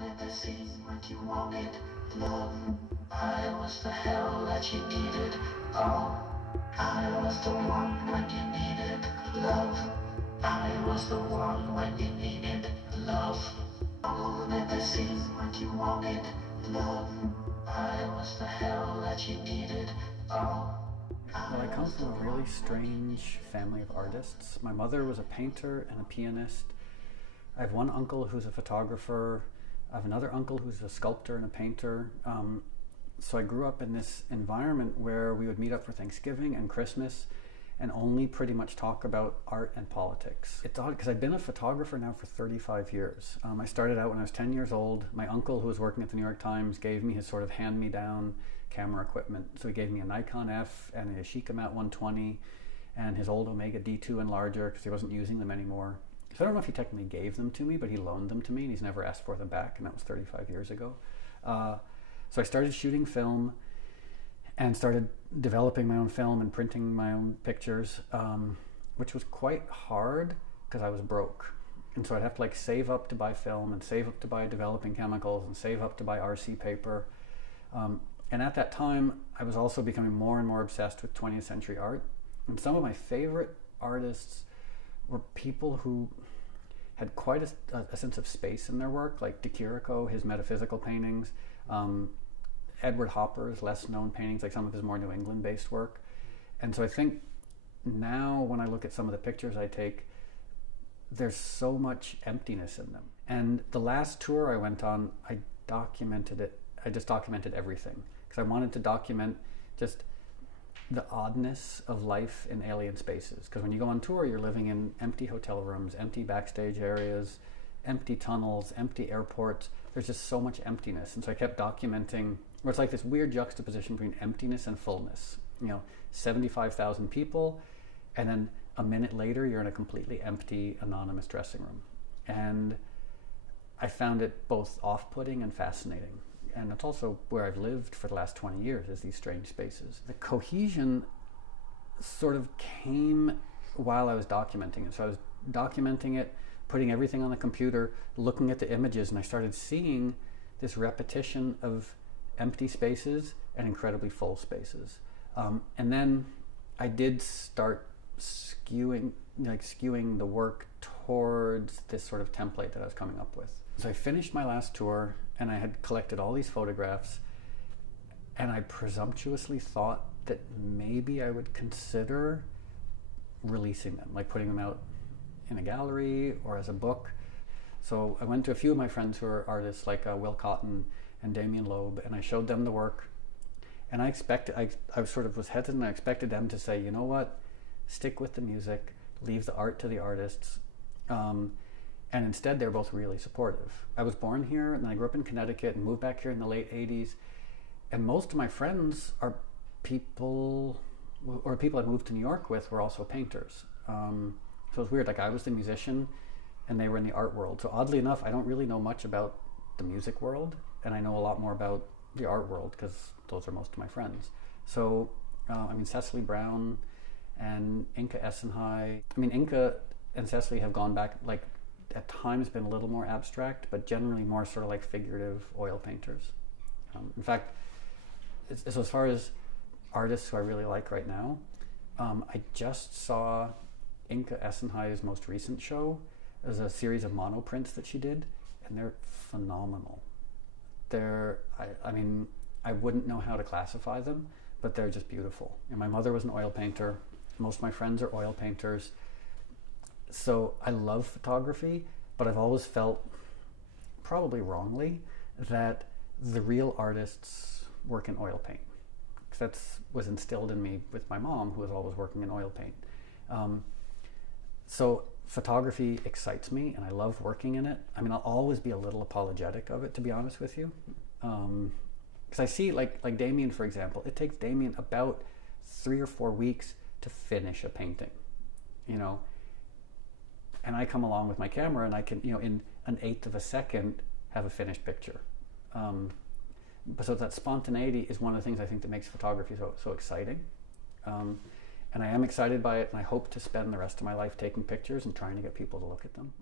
never seemed what you wanted. Love, I was the hell that you needed. Oh, I was the one when you needed love. I was the one when you needed love. Oh, never seemed what you wanted. Love, I was the hell that you needed. Oh. Well, I come from a really strange family of artists. My mother was a painter and a pianist. I have one uncle who's a photographer. I have another uncle who's a sculptor and a painter. So I grew up in this environment where we would meet up for Thanksgiving and Christmas and only pretty much talk about art and politics. It's odd because I've been a photographer now for 35 years. I started out when I was 10 years old. My uncle, who was working at the New York Times, gave me his sort of hand-me-down camera equipment. So he gave me a Nikon F and a Yashica Mat 120 and his old Omega D2 enlarger because he wasn't using them anymore. So I don't know if he technically gave them to me, but he loaned them to me and he's never asked for them back, and that was 35 years ago. So I started shooting film and started developing my own film and printing my own pictures, which was quite hard because I was broke. And so I'd have to like save up to buy film and save up to buy developing chemicals and save up to buy RC paper. And at that time, I was also becoming more and more obsessed with 20th century art. And some of my favorite artists were people who had quite a sense of space in their work, like De Chirico, his metaphysical paintings, Edward Hopper's less known paintings, like some of his more New England based work. And so I think now when I look at some of the pictures I take, there's so much emptiness in them. And the last tour I went on, I documented it. I just documented everything because I wanted to document just the oddness of life in alien spaces. Because when you go on tour, you're living in empty hotel rooms, empty backstage areas, empty tunnels, empty airports. There's just so much emptiness. And so I kept documenting, where it's like this weird juxtaposition between emptiness and fullness. 75,000 people, and then a minute later, you're in a completely empty, anonymous dressing room. And I found it both off-putting and fascinating. And it's also where I've lived for the last 20 years, is these strange spaces. The cohesion sort of came while I was documenting it. So I was documenting it, putting everything on the computer, looking at the images, and I started seeing this repetition of empty spaces and incredibly full spaces. And then I did start skewing the work towards this sort of template that I was coming up with. So I finished my last tour and I had collected all these photographs, and I presumptuously thought that maybe I would consider releasing them, like putting them out in a gallery or as a book. So I went to a few of my friends who are artists, like Will Cotton and Damien Loeb, and I showed them the work. And I sort of was hesitant. I expected them to say, you know what, stick with the music, leave the art to the artists. And instead, they're both really supportive. I was born here, and I grew up in Connecticut and moved back here in the late 80s. And most of my friends are people I moved to New York with were also painters. So it's weird, like I was the musician and they were in the art world. So oddly enough, I don't really know much about the music world, and I know a lot more about the art world because those are most of my friends. So, Cecily Brown and Inka Essenhai. Inka and Cecily have gone back, like at times been a little more abstract, but generally more sort of like figurative oil painters. In fact, so as far as artists who I really like right now, I just saw Inka Essenhai's most recent show. It was a series of monoprints that she did, and they're phenomenal. I wouldn't know how to classify them, but they're just beautiful. And my mother was an oil painter. Most of my friends are oil painters. So I love photography, but I've always felt, probably wrongly, that the real artists work in oil paint. Because that was instilled in me with my mom, who was always working in oil paint. So photography excites me, and I love working in it. I'll always be a little apologetic of it, to be honest with you. Because I see, like Damien, for example, it takes Damien about 3 or 4 weeks to finish a painting, and I come along with my camera and I can, in an 1/8 of a second, have a finished picture. So that spontaneity is one of the things I think that makes photography so exciting. And I am excited by it, and I hope to spend the rest of my life taking pictures and trying to get people to look at them.